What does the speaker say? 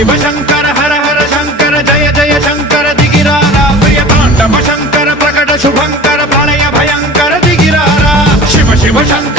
शिव शंकर हर हर शंकर जय जय शंकर दिगिरारा प्रिय तांडव शंकर प्रकट शुभंकर प्रलय भयंकर दिगिरारा शिव शिव शंकर